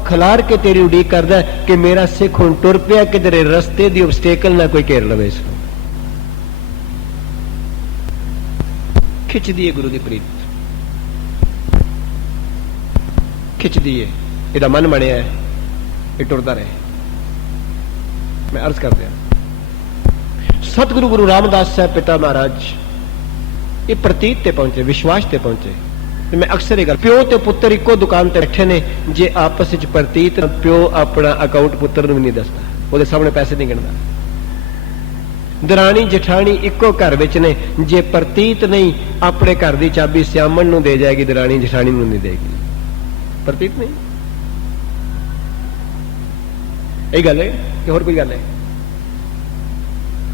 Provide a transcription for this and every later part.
खलार के तेरी उड़ीक करदा कि मेरा सिख हुण टुर पिया किधरे रस्ते दी ऑब्स्टेकल ना कोई घेर लवे। इसनूं खिंचदी है गुरु दी प्रीत, खिंचदी है, इहदा मन बनिया है, ये टुरदा रहे। मैं अर्ज कर दिया सतगुरु गुरु रामदास साहब पिता महाराज ये प्रतीत ते पहुंचे, विश्वास ते पहुंचे। मैं अक्सर ये गल, प्यो ते पुत्र इको दुकान ते बैठे ने, जे आपस विच प्रतीत प्यो अपना अकाउंट पुत्र नूं नहीं दसदा, ਉਹਦੇ सामने पैसे नहीं गिणदा। दराणी जठानी इको घर विच ने, जे प्रतीत नहीं अपने घर की चाबी सियामन नूं दे जाएगी, दराणी जठानी नूं नहीं देगी। प्रतीत नहीं, यही गल है कि होर कोई गल है?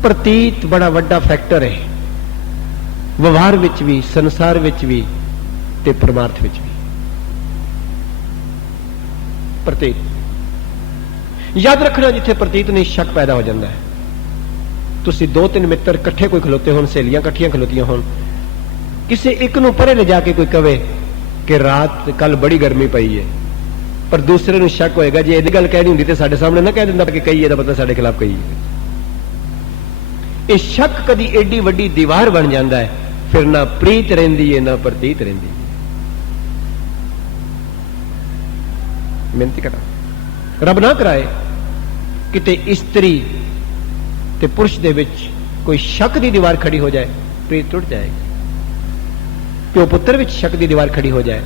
प्रतीत बड़ा वड्डा फैक्टर है व्यवहार विच भी, संसार विच भी ते परमार्थ विच भी। प्रतीत याद रखना, जिथे प्रतीत नहीं शक पैदा हो जाता है। तुसी दो तीन मित्र कट्ठे कोई खलोते होन, सहेलियां कट्ठियां खलोतियां होन, किसी एक नूं परे ले जाके कोई कहे कि रात कल बड़ी गर्मी पई है, पर दूसरे नूं शक होएगा जे इहदी गल कहनी हुंदी ते साडे सामने ना कह दिंदा कि कही इहदा मतलब साडे खिलाफ कही है। ये शक कदी एडी वड्डी दीवार बन जाता है, फिर ना प्रीत रहिंदी है ना प्रतीत रहिंदी है। बेनती करा रब ना कराए किते इस्त्री ते पुरुष दे विच कोई शक दी दीवार खड़ी हो जाए, प्रीत टूट जाएगी। प्यो पुत्र विच शक दी दीवार खड़ी हो जाए,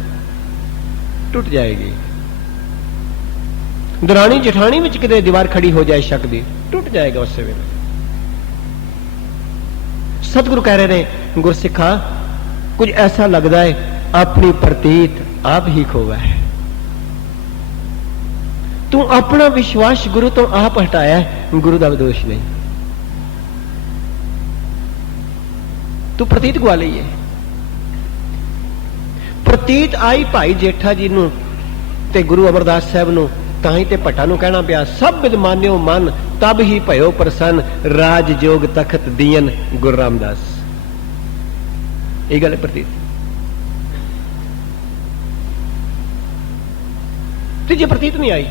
टूट जाएगी। दरानी जठानी विच किते दीवार खड़ी हो जाए शक दी, टूट जाएगा उस वेले। सतगुरु कह रहे हैं, गुरसिखा कुछ ऐसा लगता है अपनी प्रतीत आप ही खोवा है। तू अपना विश्वास गुरु तो आप हटाया है, गुरु का दोष नहीं। तू प्रतीत गवा ली है। प्रतीत आई भाई जेठा जी नूं ते गुरु अमरदास साहब नूं, ताही ते भट्टा नूं कहना पिया, सब विद मान्यो मन तब ही भयो प्रसन्न, राज जोग तखत दियन गुरु रामदास। ये गल है प्रतीत। तीजे प्रतीत नहीं आई,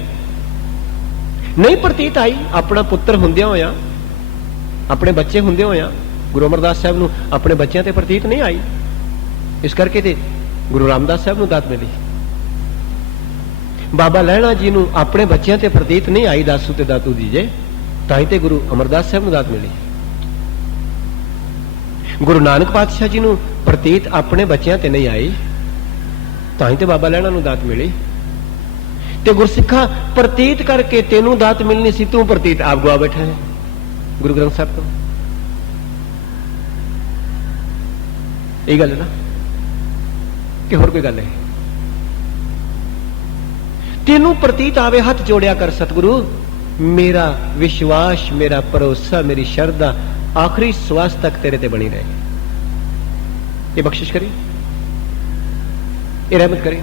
नहीं प्रतीत आई अपना पुत्र हुंदियां होया, अपने बच्चे हुंदे होया गुरु अमरदास साहब नूं अपने बच्चों ते प्रतीत नहीं आई। इस करके ते गुरु रामदास साहब नूं दात मिली। बाबा लहणा जी नूं अपने बच्चों ते प्रतीत नहीं आई, दासू ते दातू जी जे, ताई ते गुरु अमरदास साहब नूं दात मिली। गुरु नानक पातशाह जी नूं प्रतीत अपने बच्चों ते नहीं आई, ताई ते बाबा लहणा नूं दात मिली। ते गुरसिखा प्रतीत करके तेनू दात मिलनी सी, तू प्रतीत आप गवा बैठा है गुरु ग्रंथ साहब तो। यही गल है ना कि होर कोई गल है? तेनू प्रतीत आवे, हाथ जोड़िया कर सतगुरु, मेरा विश्वास, मेरा भरोसा, मेरी श्रद्धा आखिरी श्वास तक तेरे ते बनी रहे। ये बख्शिश करी, ये रहमत करी।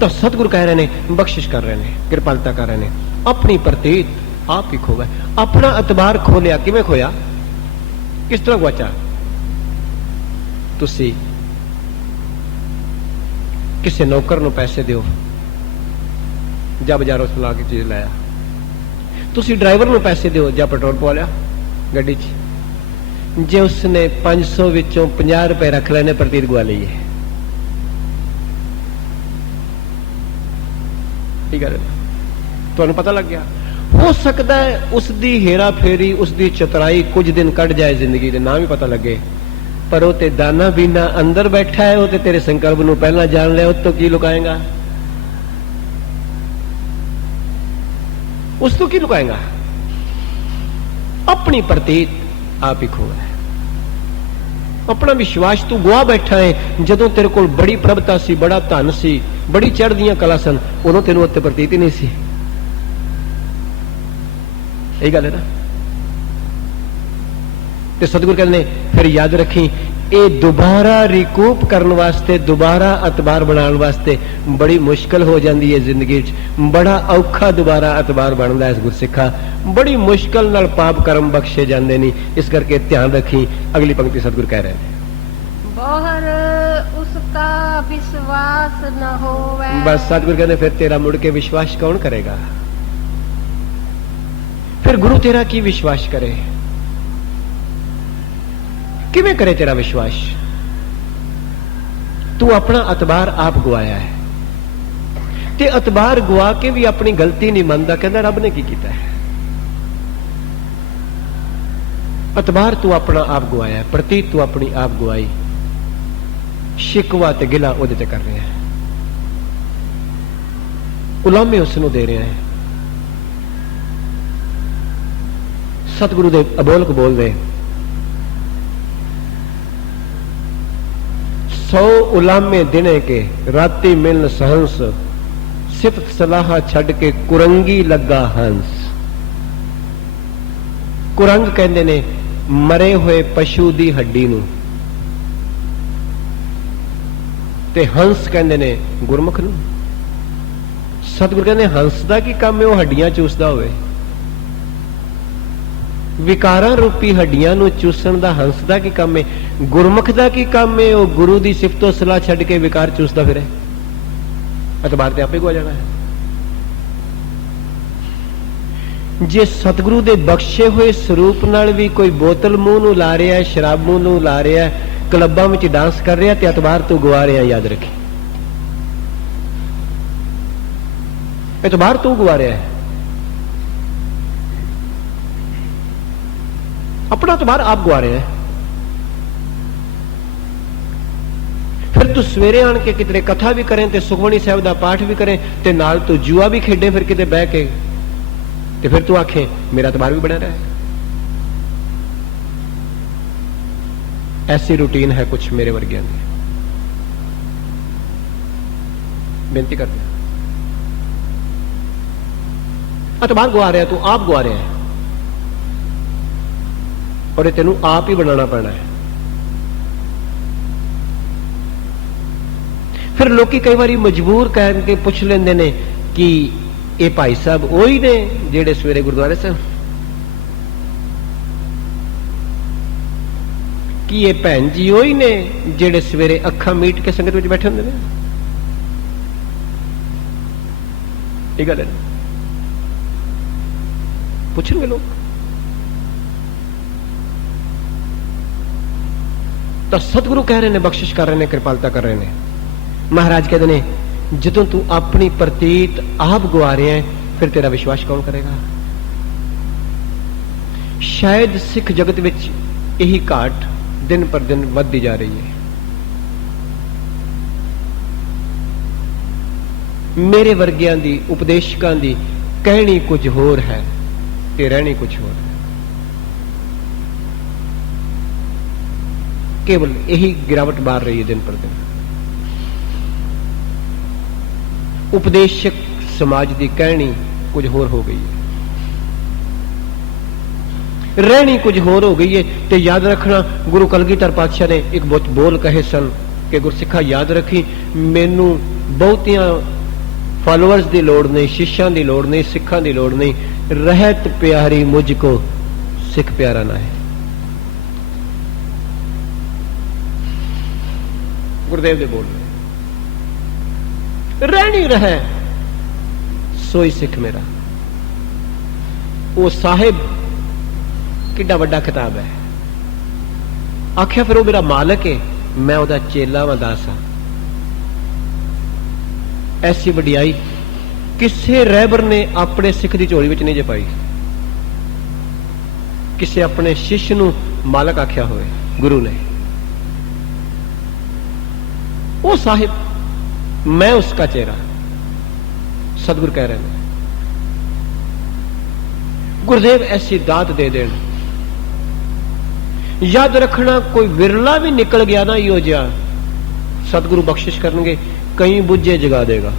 तो सतगुरु कह रहे हैं, बख्शिश कर रहे हैं, कृपालता कर रहे हैं। अपनी प्रतीत आप ही खोवा। अपना अतबार खोलिया, किवें खोया, किस तरह गुआचा? तुसी किसी नौकर नूं पैसे दिओ, जा बाजारों से ला के चीज लाया। तुसी ड्राइवर नूं पैसे दिओ, जा पेट्रोल पवा लिया गड्डी च। जे उसने 500 विचों 50 रुपए रख लेने, प्रतीत गुआ ली है। तुहानू पता लग गया। हो सकता है उसकी हेरा फेरी, उसकी चतुराई कुछ दिन कट जाए जिंदगी के, ना भी पता लगे, पर वो ते दाना बीना अंदर बैठा है, वो ते तेरे संकल्प नूं पहला जान लिया, उस तो की लुकाएगा? उस तो की लुकाएगा? अपनी प्रतीत आप ही खोया है। अपना विश्वास तू गुआ बैठा है। जदों तेरे कोल बड़ी प्रभता सी, बड़ा धन सी, बड़ी चढ़दियां कला सन, उदों तेनू उत्ते प्रतीत ही नहीं सी। यही गल है ना। ते सतगुरु कहते फिर याद रखी, ये दोबारा रिकूप करने वास्ते, दोबारा अतबार बनाने वास्ते बड़ी मुश्किल हो जाती है जिंदगी च। बड़ा औखा दोबारा अतबार बनता है गुरसिखा, बड़ी मुश्किल नाल पाप कर्म बख्शे जाते नहीं। इस करके ध्यान रखी। अगली पंक्ति सतगुरु कह रहे हैं, बाहर उस ता विश्वास न होवे। बस सतगुरु कहते फिर तेरा मुड़ के विश्वास कौन करेगा? फिर गुरु तेरा की विश्वास करे? किवें करे तेरा विश्वास? तू अपना अतबार आप गवाया है ते अतबार गवा के भी अपनी गलती नहीं मानता, कहता रब ने की कीता है। अतबार तू अपना आप गवाया, प्रतीत तू अपनी आप गवाई, शिकवा ते गिला ओदे ते कर रहे हैं, उलामे उसनू दे रहे हैं। सतगुरु दे अबोलक बोल दे 100 उलामे दिने के राती मिलन सहंस, सित सलाह छड़ के कुरंगी लगा हंस। कुरंग कहते ने मरे हुए पशु दी हड्डी नू, ते हंस कहते ने गुरमुख नू। सतगुरु कहते हंस दा की काम है, वो हड्डियां चूसदा होवे। विकारां रूपी हड्डियां नू चूसण दा हंस दा की काम है, गुरमुख दा की काम है, वो गुरु दी सिफतो सलाह छड़ के विकार चूसदा फिरे। अतबार ते आपे गवा जाना है। जे सतगुरु दे बख्शे हुए स्वरूप नाल भी कोई बोतल मुंह नू ला रहा है, शराब मुंह नू ला रहा है, क्लबां विच डांस कर रहा है, ते अतबार तू गवा रहा है। याद रखी, एतबार तू गवा रहा है, अपना एतबार आप गवा रहे हैं। फिर तू सवेरे आन के कितने कथा भी करें, ते सुखमनी साहब दा पाठ भी करें, ते नाल तू जुआ भी खेडे फिर किते बह के, ते फिर तू आखे मेरा एतबार भी बना रहा है। ऐसी रूटीन है कुछ मेरे वर्गियां की। बेनती करते हैं, एतबार गवा रहा है तू, आप गवा रहे हैं, और तेनू आप ही बनाना पैना है। फिर लोग कई बार मजबूर करके पूछ लेंदे ने कि ये भाई साहब वही ने जेड़े सवेरे गुरुद्वारे सन, कि ये भैन जी वही ने जेड़े सवेरे अखा मीट के संगत में बैठे होंदे ने। ये गल है, पूछेंगे लोग। तो सतगुरु कह रहे ने, बख्शिश कर रहे ने, कृपालता कर रहे ने। महाराज कहते ने जदों तू अपनी प्रतीत आप गवा रहे हैं, फिर तेरा विश्वास कौन करेगा? शायद सिख जगत विच यही घाट दिन पर दिन वधदी जा रही है। मेरे वर्गियां दी, उपदेशकां दी कहनी कुछ होर है ते रहनी कुछ होर है। केवल यही गिरावट बार रही है दिन पर दिन। उपदेशक समाज की कहनी कुछ होर हो गई है, रहनी कुछ होर हो गई है। ते याद रखना, गुरु कलगीधर पातशाह ने एक बहुत बोल कहे सन कि गुरसिखा याद रखी, मैनू बहुतियां फॉलोअर्स की लोड़ नहीं, शिष्यां की लोड़ नहीं, सिखां की लोड़ नहीं, रहत प्यारी मुझको सिख प्यारा ना है। गुरुदेव दे बोल रहे, रहनी रहे सोई सिख मेरा। वो साहिब किड्डा वड्डा खिताब है। आख्या फिर वो मेरा मालक है, मैं ओदा चेला वा, दास हां। ऐसी वडियाई किसे रहबर ने अपने सिख की झोली विच नहीं जे पाई। किसे अपने शिष्य नू मालक आख्या होवे गुरु ने। वो साहिब, मैं उसका चेहरा। सतगुरु कह रहे हैं, गुरुदेव ऐसी दात दे देन। याद रखना, कोई विरला भी निकल गया ना यो जिहा, सतगुरु बख्शिश करनगे, कई बुझे जगा देगा,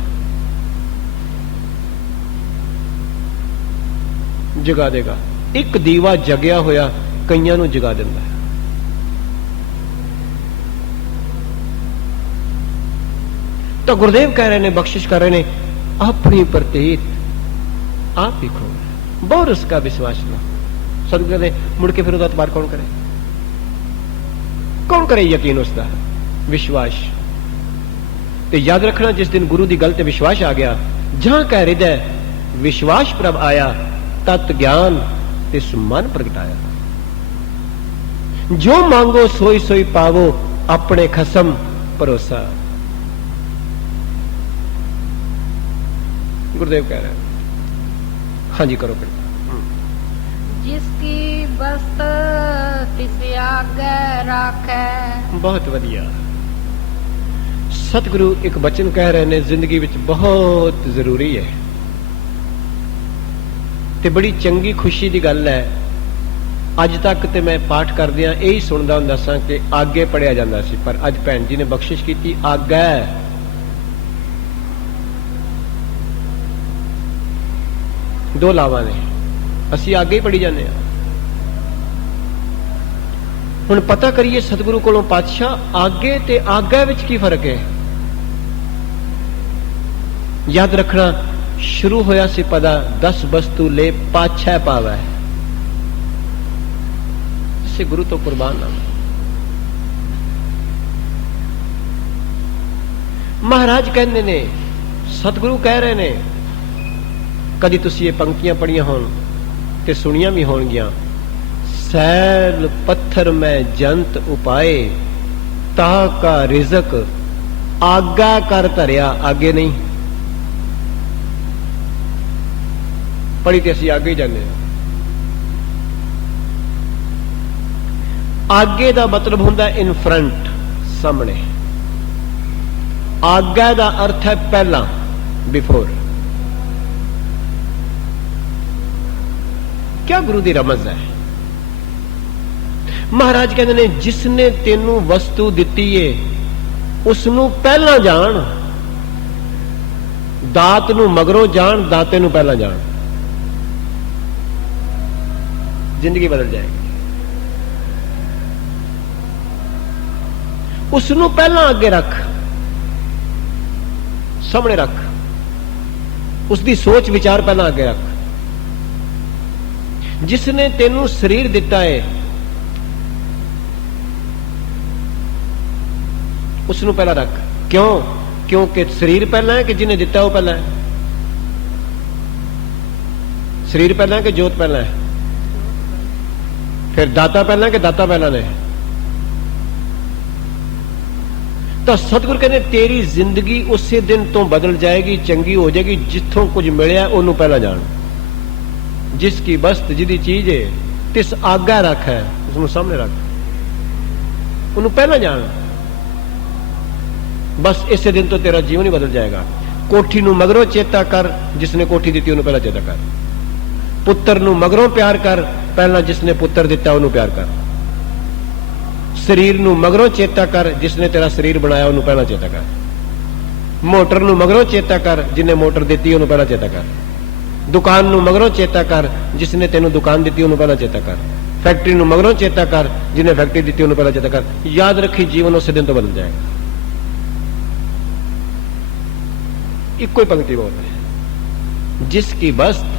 जगा देगा। एक दीवा जगया होया कईयां नू जगा दिंदा है। तो गुरुदेव कह रहे ने, बख्शिश कर रहे ने, अपनी प्रतीत आप ही खो, बहुत उसका विश्वास लो। सतगुरु ने मुड़ के फिर उसका एतबार कौन करे? कौन करे यकीन उसका विश्वास? ਤੇ ਯਾਦ ਰੱਖਣਾ, ਜਿਸ ਦਿਨ ਗੁਰੂ ਦੀ ਗੱਲ ਤੇ ਵਿਸ਼ਵਾਸ ਆ ਗਿਆ, ਜਹਾਂ ਕਾ ਹਿਰਦੈ ਵਿਸ਼ਵਾਸ ਪ੍ਰਭ ਆਇਆ, ਤਤ ਗਿਆਨ ਤਿਸ ਮਨ ਪ੍ਰਗਟਾਇਆ। ਜੋ ਮੰਗੋ ਸੋਈ ਸੋਈ ਪਾਵੋ, ਆਪਣੇ ਖਸਮ ਭਰੋਸਾ। गुरुदेव कह रहे हैं। हाँ जी, करो फिर। जिसकी बस्त तिस आगे राखै। बहुत वधिया। सतगुरु एक बचन कह रहे ने, जिंदगी विच बहुत जरूरी है ते बड़ी चंगी खुशी दी गल है। अज तक ते मैं पाठ करदियां यही सुनदा हुंदा सां कि आगे पढ़िया जांदा सी, पर अज भैन जी ने बख्शिश कीती, आगे दो लावां ने, असी आगे ही पढ़ी जाने। हुण पता करिए सतगुरु कोलों पातशाह, आगे ते आगे विच की फर्क है। याद रखना, शुरू होया सी पदा 10 वस्तु ले पाछै पावै। इसे गुरु तो कुर्बान ना। महाराज कहते ने, सतगुरु कह रहे ने, कदी तुसी ये पंक्तियां पढ़ियां होन ते सुनियां भी होणगियां। सैल पत्थर में जंत उपाए, ता का रिजक आगा कर धरिया। आगे नहीं पढ़ी ते असीं आगे ही जाने। आगे दा मतलब हुंदा इन फ्रंट, सामने। आगे दा अर्थ है पहला, बिफोर। क्या गुरु दी रमज है। महाराज कहते ने, जिसने तेनू वस्तु दिती है उसनू पहला जान, दात नू मगरों जान, दाते नू पहला जान। जिंदगी बदल जाएगी। उसनू पहला आगे रख, सामने रख, उसकी सोच विचार पहला आगे रख। जिसने तेनू शरीर दिता है उसनू पहला रख। क्यों? क्योंकि शरीर पहला है कि जिन्हें दिता वो पहला है? शरीर पहला है कि जोत पहला है? फिर दाता पहला है कि दाता पहला ने? तो सतगुरु कहने, तेरी जिंदगी उसी दिन तो बदल जाएगी, चंगी हो जाएगी, जिथों कुछ मिलया ओनू पहला जान। जिसकी बस्त जिदी चीज है तिस आगा रख है, उसनू सामने रख, उन्हें पहला जान। बस इसे दिन तो तेरा जीवन ही बदल जाएगा। कोठी नू मगरों चेता कर, जिसने कोठी दी उन्हें पहला चेता कर। पुत्र नू मगरों प्यार कर, पहला जिसने पुत्र दिता उन्हें प्यार कर। शरीर नू मगरों चेता कर, जिसने तेरा शरीर बनाया उन्हें पहला चेता कर। मोटर नू मगरों चेता कर, जिन्हें मोटर दी उन्हें पहला चेता कर। दुकान नू मगरों चेता कर, जिसने तेनू दुकान दी उन्हें पहला चेता कर। फैक्ट्री नू मगरों चेता कर, जिन्हें फैक्ट्री दी उन्हें पहला चेता कर। याद रखी, जीवन उस दिन तो बदल जाएगा। इको ही पंक्ति बोल रहे, जिसकी बस्त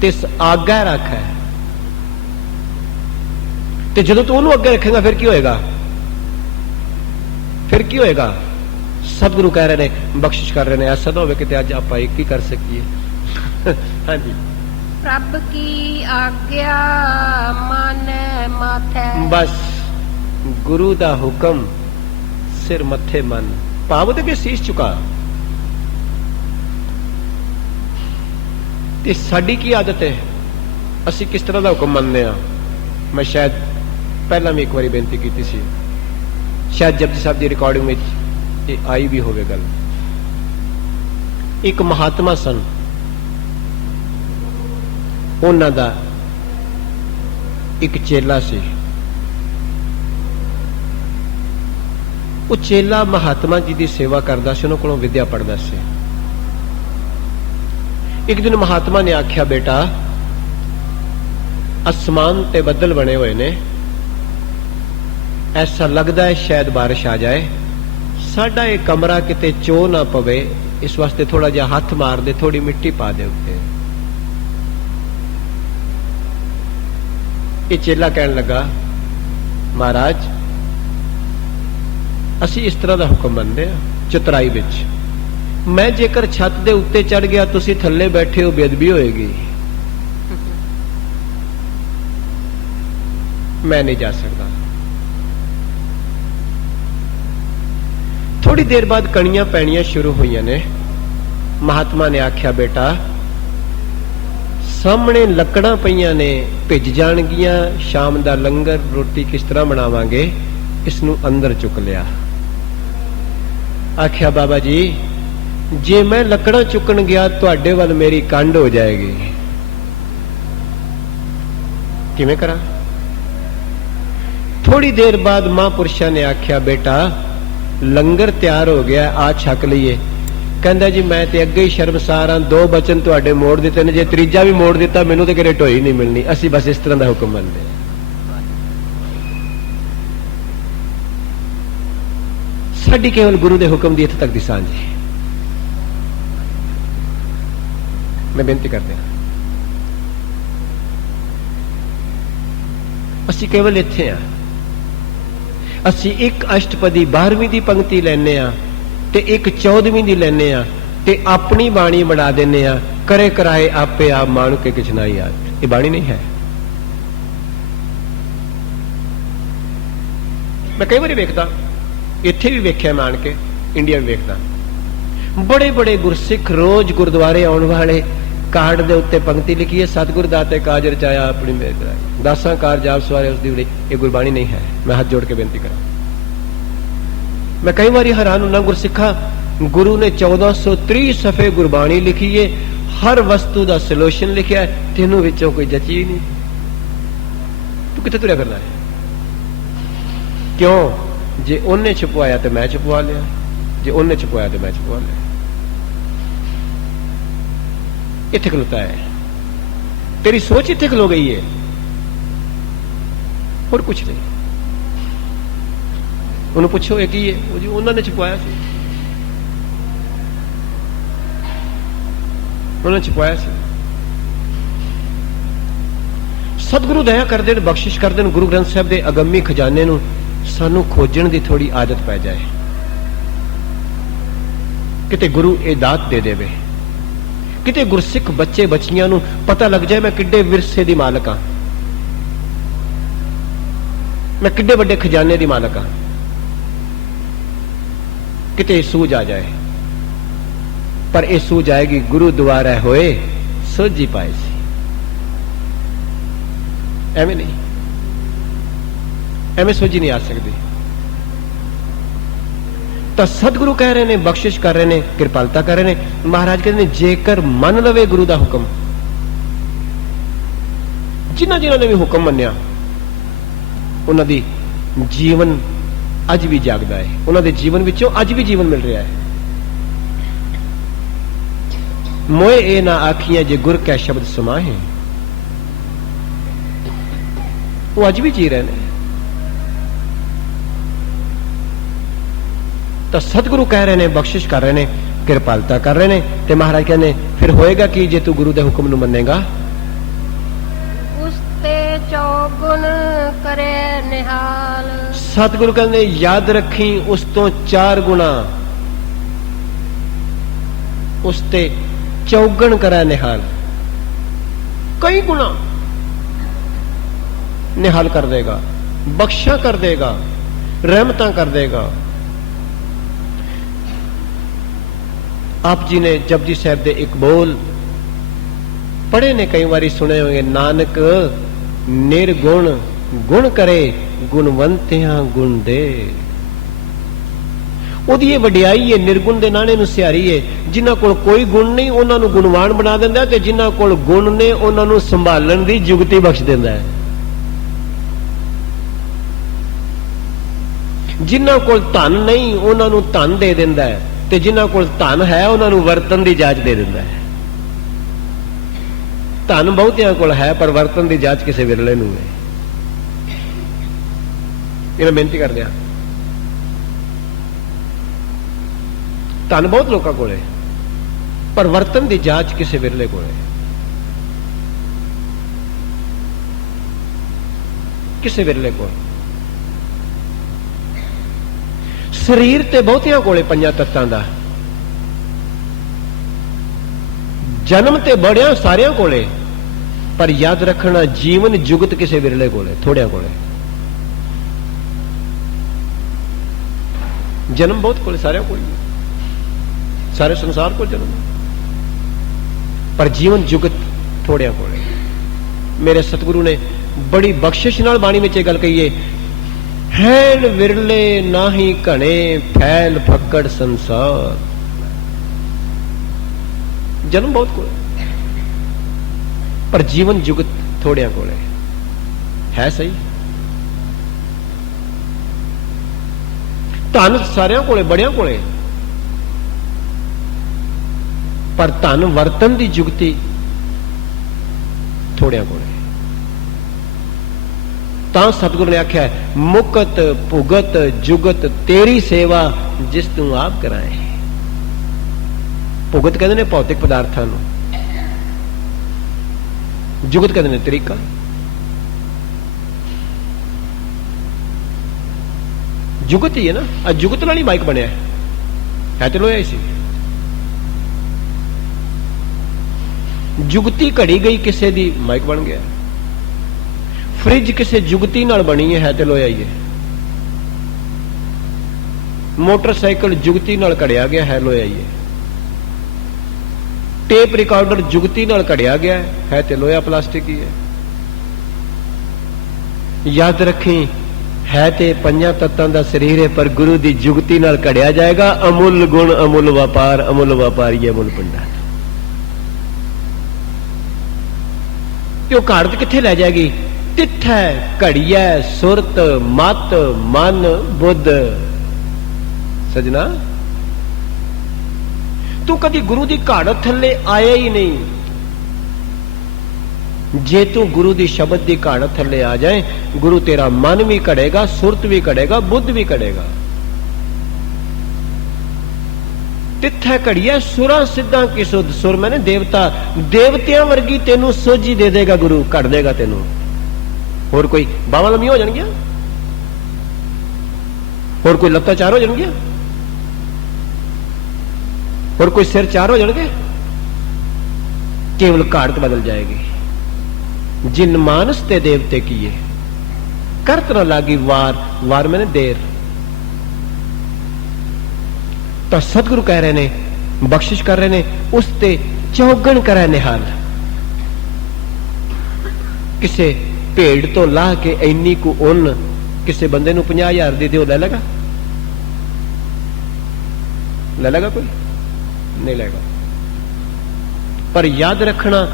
तिस आगे रख है। तो जो तू उन्होंने अगे रखेगा फिर की होएगा? फिर की होएगा? सतगुरु कह रहे ने, बख्शिश कर रहे ने, ऐसा ना हो कि अज आप एक ही कर सकिए। हाँ जी। प्रभ की आज्ञा माने माथे। बस गुरु दा हुक्म सिर मथे मन। भाव दे के शीश चुका। ते साडी की आदत है, असी किस तरह का हुक्म मनने आ? मैं शायद पहला भी एक बार बेनती की सी, शायद जपजी साहब की रिकॉर्डिंग में ये आई भी होवे गल। एक महात्मा सन, उन्हां दा एक चेला सी। वो चेला महात्मा जी की सेवा करता सी, उन्होंने कोलों विद्या पढ़ता सी। एक दिन महात्मा ने आख्या, बेटा आसमान ते बदल बने हुए ने, ऐसा लगता है शायद बारिश आ जाए, साडा ये कमरा किते चो ना पवे, इस वास्ते थोड़ा जिहा हाथ मार दे, थोड़ी मिट्टी पा दे उत्ते। ये चेला कहने लगा, महाराज असी इस तरह का हुक्म मनते हैं, ਚਤਰਾਈ ਵਿੱਚ। ਮੈਂ ਜੇਕਰ ਛੱਤ ਦੇ ਉੱਤੇ ਚੜ ਗਿਆ, ਤੁਸੀਂ ਥੱਲੇ ਬੈਠੇ ਹੋ, ਬੇਅਦਬੀ ਹੋਏਗੀ। ਮੈਂ ਨਹੀਂ ਜਾ ਸਕਦਾ। ਥੋੜੀ ਦੇਰ ਬਾਅਦ ਕਣੀਆਂ ਪੈਣੀਆਂ ਸ਼ੁਰੂ ਹੋਈਆਂ ਨੇ। ਮਹਾਤਮਾ ਨੇ ਆਖਿਆ, ਬੇਟਾ ਸਾਹਮਣੇ ਲੱਕੜਾਂ ਪਈਆਂ ਨੇ, ਭਿੱਜ ਜਾਣਗੀਆਂ, ਸ਼ਾਮ ਦਾ ਲੰਗਰ ਰੋਟੀ ਕਿਸ ਤਰ੍ਹਾਂ ਬਣਾਵਾਂਗੇ, ਇਸ ਨੂੰ ਅੰਦਰ ਚੁੱਕ ਲਿਆ। ਆਖਿਆ, ਬਾਬਾ ਜੀ ਜੇ ਮੈਂ ਲੱਕੜਾਂ ਚੁੱਕਣ ਗਿਆ, ਤੁਹਾਡੇ ਵੱਲ ਮੇਰੀ ਕੰਡ ਹੋ ਜਾਏਗੀ, ਕਿਵੇਂ ਕਰਾਂ? ਥੋੜੀ ਦੇਰ ਬਾਅਦ ਮਹਾਂਪੁਰਸ਼ਾਂ ਨੇ ਆਖਿਆ, ਬੇਟਾ ਲੰਗਰ ਤਿਆਰ ਹੋ ਗਿਆ, ਆ ਛਕ ਲਈਏ। ਕਹਿੰਦਾ ਜੀ ਮੈਂ ਤੇ ਅੱਗੇ ਹੀ ਸ਼ਰਮਸਾਰ ਹਾਂ, 2 ਬਚਨ ਤੁਹਾਡੇ ਮੋੜ ਦਿੱਤੇ ਨੇ, ਜੇ ਤੀਜਾ ਵੀ ਮੋੜ ਦਿੱਤਾ ਮੈਨੂੰ ਤੇ ਕਿਤੇ ਢੋਈ ਨਹੀਂ ਮਿਲਣੀ। ਅਸੀਂ ਬਸ ਇਸ ਤਰ੍ਹਾਂ ਦਾ ਹੁਕਮ ਮੰਨਦੇ ਹਾਂ। ਸਾਡੀ ਕੇਵਲ ਗੁਰੂ ਦੇ ਹੁਕਮ ਦੀ ਇੱਥੇ ਤੱਕ ਦੀ ਸਾਂਝ ਹੈ। ਮੈਂ ਬੇਨਤੀ ਕਰਦੇ ਹਾਂ, ਅਸੀਂ ਕੇਵਲ ਇੱਥੇ ਹਾਂ। ਅਸੀਂ ਇੱਕ ਅਸ਼ਟਪਦੀ 12ਵੀਂ ਦੀ ਪੰਕਤੀ ਲੈਨੇ ਆ ਤੇ ਇੱਕ 14ਵੀਂ ਦੀ ਲੈਨੇ ਆ ਤੇ ਆਪਣੀ ਬਾਣੀ ਬਣਾ ਦਿੰਨੇ ਆ, ਕਰੇ ਕਰਾਏ ਆਪੇ ਆਪ ਮਾਣੂ ਕੇ ਕਿਛ ਨਾਹੀ ਆਤ। ਇਹ ਬਾਣੀ ਨਹੀਂ ਹੈ। ਮੈਂ ਕਈ ਵਾਰੀ ਵੇਖਦਾ, ਇੱਥੇ ਵੀ ਵੇਖਿਆ, ਮੈਂ ਆਣ ਕੇ ਇੰਡੀਆ ਵੀ ਵੇਖਦਾ, ਬੜੇ ਬੜੇ ਗੁਰਸਿੱਖ ਰੋਜ਼ ਗੁਰਦੁਆਰੇ ਆਉਣ ਵਾਲੇ ਕਾਰਡ ਦੇ ਉੱਤੇ ਪੰਕਤੀ ਲਿਖੀ ਹੈ, ਸਤਿਗੁਰ ਦਾਤੇ ਕਾਜ ਰਚਾਇਆ ਆਪਣੀ ਮੇਰ ਕਰਾਈ, 10 ਕਾਰ ਜਾਪ ਸਵਾਰੇ ਉਸ ਦੀ ਉੜੀ। ਇਹ ਗੁਰਬਾਣੀ ਨਹੀਂ ਹੈ। ਮੈਂ ਹੱਥ ਜੋੜ ਕੇ ਬੇਨਤੀ ਕਰਾਂ। ਮੈਂ ਕਈ ਵਾਰੀ ਹੈਰਾਨ ਹੁੰਦਾ, ਗੁਰਸਿੱਖਾ ਗੁਰੂ ਨੇ 1430 ਸਫੇ ਗੁਰਬਾਣੀ ਲਿਖੀ ਹੈ, ਹਰ ਵਸਤੂ ਦਾ ਸੋਲੂਸ਼ਨ ਲਿਖਿਆ, ਤੈਨੂੰ ਵਿੱਚੋਂ ਕੋਈ ਜਚੀ ਨਹੀਂ। ਤੂੰ ਕਿੱਥੇ ਤੁਰਿਆ ਫਿਰਦਾ ਹੈ? ਕਿਉਂ? ਜੇ ਉਹਨੇ ਛੁਪਵਾਇਆ ਤੇ ਮੈਂ ਛੁਪਵਾ ਲਿਆ, ਜੇ ਉਹਨੇ ਛੁਪਵਾਇਆ ਤੇ ਮੈਂ ਛੁਪਵਾ ਲਿਆ। ਇੱਥੇ ਖਲੋਤਾ ਹੈ, ਤੇਰੀ ਸੋਚ ਇੱਥੇ ਖਲੋ ਗਈ ਹੈ, ਹੋਰ ਕੁਛ ਨਹੀਂ। ਉਹਨੂੰ ਪੁੱਛੋ ਇਹ ਕੀ ਹੈ? ਉਹ ਜੀ ਉਹਨਾਂ ਨੇ ਛੁਪਾਇਆ ਸੀ, ਉਹਨਾਂ ਨੇ ਛੁਪਾਇਆ ਸੀ। ਸਤਿਗੁਰੂ ਦਇਆ ਕਰਦੇ ਨੇ, ਬਖਸ਼ਿਸ਼ ਕਰਦੇ ਨੇ, ਗੁਰੂ ਗ੍ਰੰਥ ਸਾਹਿਬ ਦੇ ਅਗੰਮੀ ਖਜ਼ਾਨੇ ਨੂੰ ਸਾਨੂੰ ਖੋਜਣ ਦੀ ਥੋੜੀ ਆਦਤ ਪੈ ਜਾਏ। ਕਿਤੇ ਗੁਰੂ ਇਹ ਦਾਤ ਦੇ ਦੇਵੇ, ਕਿਤੇ ਗੁਰਸਿੱਖ ਬੱਚੇ ਬੱਚੀਆਂ ਨੂੰ ਪਤਾ ਲੱਗ ਜਾਏ ਮੈਂ ਕਿੱਡੇ ਵਿਰਸੇ ਦੀ ਮਾਲਕ ਹਾਂ, ਮੈਂ ਕਿੱਡੇ ਵੱਡੇ ਖਜ਼ਾਨੇ ਦੀ ਮਾਲਕ ਹਾਂ। ਕਿਤੇ ਸੂਝ ਆ ਜਾਏ, ਪਰ ਇਹ ਸੂਝ ਆਏਗੀ ਗੁਰੂ ਦੁਆਰਾ ਹੋਏ ਸੋਝੀ ਪਾਏ ਸੀ। ਐਵੇਂ ਨਹੀਂ, ਐਵੇਂ ਸੋਝੀ ਨਹੀਂ ਆ ਸਕਦੀ। ਤਾਂ ਸਤਿਗੁਰੂ ਕਹਿ ਰਹੇ ਨੇ, ਬਖਸ਼ਿਸ਼ ਕਰ ਰਹੇ ਨੇ, ਕਿਰਪਾਲਤਾ ਕਰ ਰਹੇ ਨੇ। ਮਹਾਰਾਜ ਕਹਿੰਦੇ ਨੇ ਜੇਕਰ ਮੰਨ ਲਵੇ ਗੁਰੂ ਦਾ ਹੁਕਮ, ਜਿਨ੍ਹਾਂ ਜਿਨ੍ਹਾਂ ਨੇ ਵੀ ਹੁਕਮ ਮੰਨਿਆ ਉਹਨਾਂ ਦੀ ਜੀਵਨ ਅੱਜ ਵੀ ਜਾਗਦਾ ਹੈ, ਉਹਨਾਂ ਦੇ ਜੀਵਨ ਵਿੱਚੋਂ ਅੱਜ ਵੀ ਜੀਵਨ ਮਿਲ ਰਿਹਾ ਹੈ। ਮੋਏ ਇਹ ਨਾ ਆਖੀਆਂ ਜੇ ਗੁਰ ਕੈ ਸ਼ਬਦ ਸਮਾਹੇ, ਉਹ ਅੱਜ ਵੀ ਜੀ ਰਹੇ ਨੇ। ਤਾਂ ਸਤਿਗੁਰੂ ਕਹਿ ਰਹੇ ਨੇ, ਬਖਸ਼ਿਸ਼ ਕਰ ਰਹੇ ਨੇ, ਕਿਰਪਾਲਤਾ ਕਰ ਰਹੇ ਨੇ। ਤੇ ਮਹਾਰਾਜ ਕਹਿੰਦੇ ਫਿਰ ਹੋਏਗਾ ਕੀ ਜੇ ਤੂੰ ਗੁਰੂ ਦੇ ਹੁਕਮ ਨੂੰ ਮੰਨੇਗਾ? ਉਸ ਤੇ ਚੌਗੁਣ ਕਰੇ ਨਿਹਾਲ। ਸਤਿਗੁਰੂ ਕਹਿੰਦੇ ਯਾਦ ਰੱਖੀ, ਉਸ ਤੋਂ 4 ਗੁਣਾ, ਉਸ ਤੇ ਚੌਗਣ ਕਰਾ ਨਿਹਾਲ। ਕਈ ਗੁਣਾ ਨਿਹਾਲ ਕਰ ਦੇਗਾ, ਬਖਸ਼ਾ ਕਰ ਦੇਗਾ, ਰਹਿਮਤਾਂ ਕਰ ਦੇਗਾ। ਆਪ ਜੀ ਨੇ ਜਪਜੀ ਸਾਹਿਬ ਦੇ ਇੱਕ ਬੋਲ ਪੜ੍ਹੇ ਨੇ, ਕਈ ਵਾਰੀ ਸੁਣੇ ਹੋਏ, ਨਾਨਕ ਨਿਰਗੁਣ ਗੁਣ ਕਰੇ, ਗੁਣਵੰਤਿਆਂ ਗੁਣ ਦੇ। ਉਹਦੀ ਇਹ ਵਡਿਆਈ ਹੈ, ਨਿਰਗੁਣ ਦੇ ਨਾਣੇ ਨੂੰ ਸਿਹਾਰੀ ਹੈ। ਜਿਨ੍ਹਾਂ ਕੋਲ ਕੋਈ ਗੁਣ ਨਹੀਂ ਉਹਨਾਂ ਨੂੰ ਗੁਣਵਾਨ ਬਣਾ ਦਿੰਦਾ, ਤੇ ਜਿਨ੍ਹਾਂ ਕੋਲ ਗੁਣ ਨੇ ਉਹਨਾਂ ਨੂੰ ਸੰਭਾਲਣ ਦੀ ਜੁਗਤੀ ਬਖਸ਼ ਦਿੰਦਾ ਹੈ। ਜਿਨ੍ਹਾਂ ਕੋਲ ਧਨ ਨਹੀਂ ਉਹਨਾਂ ਨੂੰ ਧਨ ਦੇ ਦਿੰਦਾ ਹੈ, ਤੇ ਜਿਨ੍ਹਾਂ ਕੋਲ ਧਨ ਹੈ ਉਹਨਾਂ ਨੂੰ ਵਰਤਨ ਦੀ ਜਾਚ ਦੇ ਦਿੰਦਾ ਹੈ। ਧਨ ਬਹੁਤਿਆਂ ਕੋਲ ਹੈ, ਪਰ ਵਰਤਨ ਦੀ ਜਾਚ ਕਿਸੇ ਵਿਰਲੇ ਨੂੰ ਹੈ। ਇਹਨਾਂ ਬੇਨਤੀ ਕਰਦੇ ਆ, ਧਨ ਬਹੁਤ ਲੋਕਾਂ ਕੋਲ ਹੈ, ਪਰ ਵਰਤਨ ਦੀ ਜਾਚ ਕਿਸੇ ਵਿਰਲੇ ਕੋਲ ਹੈ, ਕਿਸੇ ਵਿਰਲੇ ਕੋਲ। ਸਰੀਰ ਤੇ ਬਹੁਤਿਆਂ ਕੋਲੇ ਪੰਜਾਂ ਤੱਤਾਂ ਦਾ, ਜਨਮ ਤੇ ਬੜਿਆਂ ਸਾਰਿਆਂ ਕੋਲੇ, ਪਰ ਯਾਦ ਰੱਖਣਾ ਜੀਵਨ ਜੁਗਤ ਕਿਸੇ ਵਿਰਲੇ ਕੋਲੇ, ਥੋੜਿਆਂ ਕੋਲੇ। ਜਨਮ ਬਹੁਤ ਕੋਲੇ, ਸਾਰਿਆਂ ਕੋਲ, ਸਾਰੇ ਸੰਸਾਰ ਕੋਲ ਜਨਮ, ਪਰ ਜੀਵਨ ਜੁਗਤ ਥੋੜਿਆਂ ਕੋਲੇ। ਮੇਰੇ ਸਤਿਗੁਰੂ ਨੇ ਬੜੀ ਬਖਸ਼ਿਸ਼ ਨਾਲ ਬਾਣੀ ਵਿੱਚ ਇਹ ਗੱਲ ਕਹੀ ਏ, ਹੈਨ ਵਿਰਲੇ ਨਾਹੀ ਘਣੇ ਫੈਲ ਫੱਕੜ ਸੰਸਾਰ। ਜਨਮ ਬਹੁਤ ਕੋਲੇ, ਪਰ ਜੀਵਨ ਜੁਗਤ ਥੋੜਿਆਂ ਕੋਲੇ ਹੈ। ਸਹੀ, ਧਨ ਸਾਰਿਆਂ ਕੋਲੇ, ਬੜਿਆਂ ਕੋਲੇ, ਪਰ ਧਨ ਵਰਤਨ ਦੀ ਜੁਗਤੀ ਥੋੜਿਆਂ ਕੋਲੇ। ਤਾਂ ਸਤਿਗੁਰੂ ਨੇ ਆਖਿਆ, ਮੁਕਤ ਭੁਗਤ ਜੁਗਤ ਤੇਰੀ ਸੇਵਾ ਜਿਸ ਤੂੰ ਆਪ ਕਰਾਏ। ਭੁਗਤ ਕਹਿੰਦੇ ਨੇ ਭੌਤਿਕ ਪਦਾਰਥਾਂ ਨੂੰ, ਜੁਗਤ ਕਹਿੰਦੇ ਨੇ ਤਰੀਕਾ। ਜੁਗਤ ਹੀ ਹੈ ਨਾ, ਆ ਜੁਗਤ ਨਾਲ ਹੀ ਮਾਈਕ ਬਣਿਆ ਹੈ ਤੇ ਲੋਇਆ ਹੀ ਸੀ। ਜੁਗਤੀ ਘੜੀ ਗਈ ਕਿਸੇ ਦੀ, ਮਾਈਕ ਬਣ ਗਿਆ। ਫ੍ਰਿਜ ਕਿਸੇ ਜੁਗਤੀ ਨਾਲ ਬਣੀ ਹੈ ਤੇ ਲੋਇਆ ਹੀ ਹੈ। ਮੋਟਰਸਾਈਕਲ ਜੁਗਤੀ ਨਾਲ ਘੜਿਆ ਗਿਆ ਹੈ, ਲੋਇਆ ਹੀ ਹੈ। ਟੇਪ ਰਿਕਾਰਡਰ ਜੁਗਤੀ ਨਾਲ ਘੜਿਆ ਗਿਆ ਹੈ ਤੇ ਲੋਹਾ ਪਲਾਸਟਿਕ ਹੀ ਹੈ। ਯਾਦ ਰੱਖੀ, ਹੈ ਤੇ ਪੰਜਾਂ ਤੱਤਾਂ ਦਾ ਸਰੀਰ ਹੈ, ਪਰ ਗੁਰੂ ਦੀ ਜੁਗਤੀ ਨਾਲ ਘੜਿਆ ਜਾਏਗਾ। ਅਮੁੱਲ ਗੁਣ ਅਮੁੱਲ ਵਪਾਰ, ਅਮੁੱਲ ਵਪਾਰੀ ਅਮੁੱਲ ਭੰਡਾਰ। ਤੇ ਉਹ ਘਾੜਤ ਕਿੱਥੇ ਲੈ ਜਾਏਗੀ? ਤਿੱਥੈ ਘੜੀਐ ਸੁਰਤ ਮਤ ਮਨ ਬੁੱਧ। ਸਜਣਾ, ਤੂੰ ਕਦੀ ਗੁਰੂ ਦੀ ਘਾੜਤ ਥੱਲੇ ਆਇਆ ਹੀ ਨਹੀਂ। ਜੇ ਤੂੰ ਗੁਰੂ ਦੀ ਸ਼ਬਦ ਦੀ ਘਾੜਤ ਥੱਲੇ ਆ ਜਾਏ, ਗੁਰੂ ਤੇਰਾ ਮਨ ਵੀ ਘੜੇਗਾ, ਸੁਰਤ ਵੀ ਘੜੇਗਾ, ਬੁੱਧ ਵੀ ਘੜੇਗਾ। ਤਿੱਥੈ ਘੜੀਐ ਸੁਰਾਂ ਸਿੱਧਾਂ ਕੀ ਸੁਧ। ਸੁਰ ਮੈਨੇ ਦੇਵਤਾ, ਦੇਵਤਿਆਂ ਵਰਗੀ ਤੈਨੂੰ ਸੋਝੀ ਦੇ ਦੇਗਾ ਗੁਰੂ, ਘੜ ਦੇਗਾ ਤੈਨੂੰ। ਹੋਰ ਕੋਈ ਬਾਹਾਂ ਲੰਮੀਆਂ ਹੋ ਜਾਣਗੀਆਂ, ਹੋਰ ਕੋਈ ਲੱਤਾਂ ਚਾਰ ਹੋ ਜਾਣਗੀਆਂ, ਹੋਰ ਕੋਈ ਸਿਰ ਚਾਰ ਹੋ ਜਾਣਗੇ। ਕੇਵਲ ਘਾੜਤ ਬਦਲ ਜਾਏਗੀ। ਜਿਨ ਮਾਨਸ ਤੇ ਦੇਵਤੇ ਕੀਏ ਕਰਤ ਨਾ ਲਾਗੀ ਵਾਰ। ਵਾਰ ਮੈਨੇ ਦੇਰ। ਤਾਂ ਸਤਿਗੁਰੂ ਕਹਿ ਰਹੇ ਨੇ, ਬਖਸ਼ਿਸ਼ ਕਰ ਰਹੇ ਨੇ, ਉਸ ਤੇ ਚੌਗਣ ਕਰੈ ਨਿਹਾਲ। ਕਿਸੇ ਭੇਡ ਤੋਂ ਲਾਹ ਕੇ ਇੰਨੀ ਕੁ ਉੱਨ ਕਿਸੇ ਬੰਦੇ ਨੂੰ 50,000 ਦੇ ਦਿਓ, ਲੈ ਲੇਗਾ? ਲੈ ਲੇਗਾ ਕੋਈ? ਨਹੀਂ ਲਏਗਾ। ਪਰ ਯਾਦ ਰੱਖਣਾ,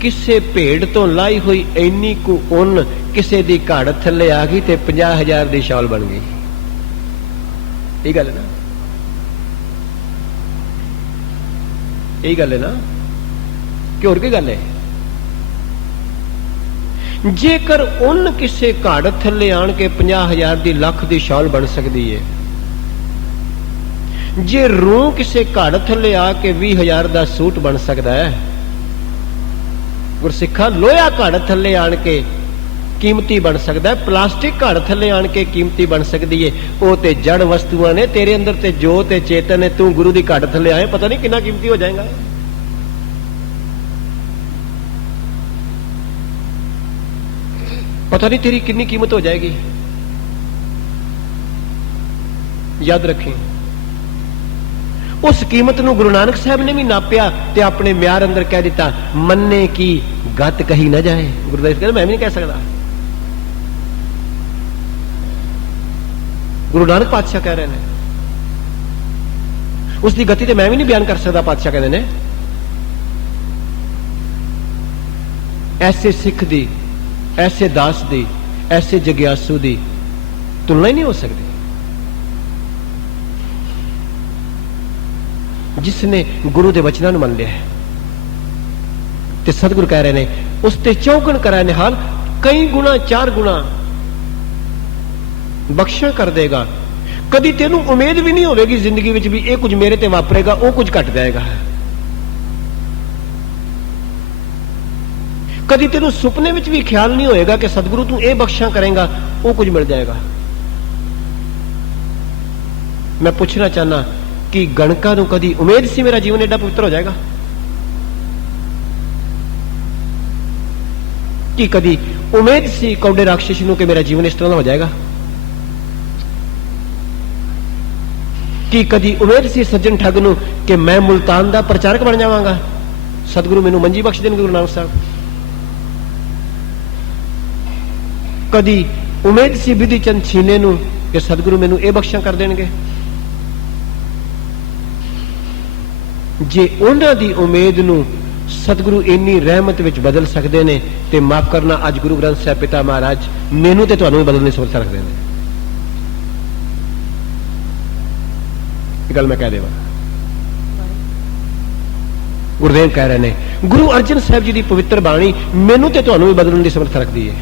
ਕਿਸੇ ਭੇਡ ਤੋਂ ਲਾਈ ਹੋਈ ਇੰਨੀ ਕੁ ਉੱਨ ਕਿਸੇ ਦੀ ਘਾੜ ਥੱਲੇ ਆ ਗਈ ਤੇ 50,000 ਦੀ ਸ਼ਾਲ ਬਣ ਗਈ। ਇਹ ਗੱਲ ਹੈ ਨਾ, ਇਹ ਗੱਲ ਹੈ ਨਾ, ਕਿ ਹੋਰ ਕੀ ਗੱਲ ਹੈ? ਜੇਕਰ ਉੱਨ ਕਿਸੇ ਘਾੜ ਥੱਲੇ ਆਣ ਕੇ 50,000 ਦੀ, ਲੱਖ ਦੀ ਸ਼ਾਲ ਬਣ ਸਕਦੀ ਹੈ, ਜੇ ਰੂਹ ਕਿਸੇ ਘਾੜ ਥੱਲੇ ਆ ਕੇ 20,000 ਦਾ ਸੂਟ ਬਣ ਸਕਦਾ ਹੈ, ਗੁਰਸਿੱਖਾ ਲੋਹਾ ਘਾੜ ਥੱਲੇ ਆਣ ਕੇ ਕੀਮਤੀ ਬਣ ਸਕਦਾ ਹੈ, ਪਲਾਸਟਿਕ ਘਾੜ ਥੱਲੇ ਆਣ ਕੇ ਕੀਮਤੀ ਬਣ ਸਕਦੀ ਹੈ। ਉਹ ਤੇ ਜੜ ਵਸਤੂਆਂ ਨੇ, ਤੇਰੇ ਅੰਦਰ ਤੇ ਜੋਤ ਤੇ ਚੇਤਨ ਹੈ। ਤੂੰ ਗੁਰੂ ਦੀ ਘਾੜ ਥੱਲੇ ਆਏ, ਪਤਾ ਨਹੀਂ ਕਿੰਨਾ ਕੀਮਤੀ ਹੋ ਜਾਏਗਾ। ਪਤਾ ਨਹੀਂ ਤੇਰੀ ਕਿੰਨੀ ਕੀਮਤ ਹੋ ਜਾਏਗੀ। ਯਾਦ ਰੱਖੀ, ਉਸ ਕੀਮਤ ਨੂੰ ਗੁਰੂ ਨਾਨਕ ਸਾਹਿਬ ਨੇ ਵੀ ਨਾਪਿਆ ਤੇ ਆਪਣੇ ਮਿਆਰ ਅੰਦਰ ਕਹਿ ਦਿੱਤਾ, ਮੰਨੇ ਕੀ ਗੱਤ ਕਹੀ ਨਾ ਜਾਏ। ਗੁਰਦਾਸ ਕਹਿੰਦਾ, ਮੈਂ ਵੀ ਨਹੀਂ ਕਹਿ ਸਕਦਾ। ਗੁਰੂ ਨਾਨਕ ਪਾਤਸ਼ਾਹ ਕਹਿ ਰਹੇ ਨੇ, ਉਸ ਦੀ ਗਤੀ ਤੇ ਮੈਂ ਵੀ ਨਹੀਂ ਬਿਆਨ ਕਰ ਸਕਦਾ। ਪਾਤਸ਼ਾਹ ਕਹਿੰਦੇ ਨੇ, ਐਸੇ ਸਿੱਖ ਦੀ, ਐਸੇ ਦਾਸ ਦੀ, ਐਸੇ ਜਗਿਆਸੂ ਦੀ ਤੁਲਨਾ ਹੀ ਨਹੀਂ ਹੋ ਸਕਦੀ, ਜਿਸਨੇ ਗੁਰੂ ਦੇ ਵਚਨਾਂ ਨੂੰ ਮੰਨ ਲਿਆ ਹੈ। ਤੇ ਸਤਿਗੁਰੂ ਕਹਿ ਰਹੇ ਨੇ, ਉਸ ਤੇ ਚੌਗਣ ਕਰਾ ਨਿਹਾਲ। ਕਈ ਗੁਣਾ, 4 ਗੁਣਾ ਬਖਸ਼ਾ ਕਰ ਦੇਗਾ। ਕਦੀ ਤੈਨੂੰ ਉਮੀਦ ਵੀ ਨਹੀਂ ਹੋਵੇਗੀ ਜ਼ਿੰਦਗੀ ਵਿੱਚ ਵੀ ਇਹ ਕੁਝ ਮੇਰੇ ਤੇ ਵਾਪਰੇਗਾ, ਉਹ ਕੁਝ ਘਟ ਜਾਏਗਾ। ਕਦੀ ਤੈਨੂੰ ਸੁਪਨੇ ਵਿੱਚ ਵੀ ਖਿਆਲ ਨਹੀਂ ਹੋਏਗਾ ਕਿ ਸਤਿਗੁਰੂ ਤੂੰ ਇਹ ਬਖਸ਼ਾ ਕਰੇਗਾ, ਉਹ ਕੁਝ ਮਿਲ ਜਾਏਗਾ। मैं पूछना चाहना कि गणका नूं कदी उम्मीद सी मेरा जीवन एडा पवित्र हो जाएगा? कि कदी उम्मीद सी कौडे राक्षस नूं कि मेरा जीवन इस तरह का हो जाएगा? कि कदी उम्मीद सी सज्जन ठग नूं कि मैं मुल्तान दा प्रचारक बन जावांगा? सतगुरु मैनूं मंजी बख्श देणगे गुरु नानक साहब। कदी उम्मीद सी विधि चंद छीने नूं कि सतगुरु मैनूं ये बख्शा कर देणगे? जे उन्हां दी उम्मीद नूं सतगुरु इन्नी रहमत विच बदल सकते ने ते माफ करना अज गुरु ग्रंथ साहिब पिता महाराज मैनूं ते तुहानूं बदलने समर्थ रखते हैं। गल मैं कह देवां, गुरुदेव कह रहे हैं गुरु अर्जन साहब जी की पवित्र बाणी मैनूं ते तुहानूं भी बदलने की समर्थ रखती है।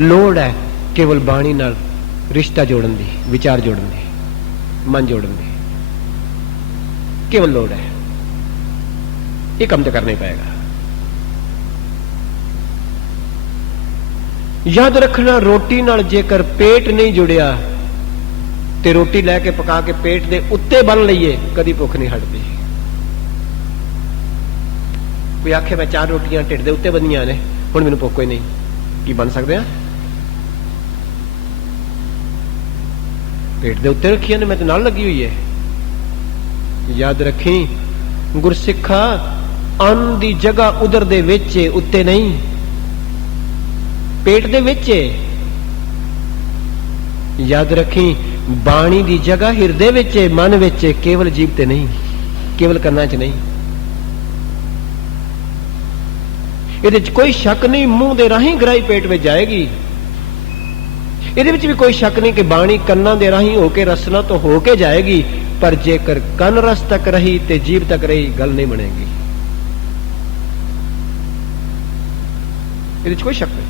लोड़ है केवल बाणी नाल रिश्ता जोड़न दी, विचार जोड़न दी, मन जोड़न दी, केवल लोड़ है। ये काम तो करना ही पाएगा। याद रखना रोटी नाल जेकर पेट नहीं जुड़िया ते रोटी लैके पका के पेट दे उत्ते बन लईए कदी भुख नहीं हटती। कोई आखे मैं 4 रोटियां ढिड दे उत्ते बनियां ने हुण मैनूं भुख कोई नहीं, की बन सकते हैं? पेट दे उत्ते रखियां ने, मैं तो नाल लगी हुई है। याद रखी गुरसिखा अन्न दी जगह उधर दे विच उत्ते नहीं, पेट दे विच। याद रखी बाणी दी जगह हिरदे विच, मन विच, केवल जीव ते नहीं, केवल कन्ना च नहीं। इहदे च कोई शक नहीं मुंह दे राहीं गराई पेट में जाएगी। इहदे विच भी कोई शक नहीं कि बाणी कन्ना दे राहीं होके रसना तो होके जाएगी, पर जेकर कन रस तक रही ते जीव तक रही गल नहीं बनेगी। इहदे च कोई शक नहीं।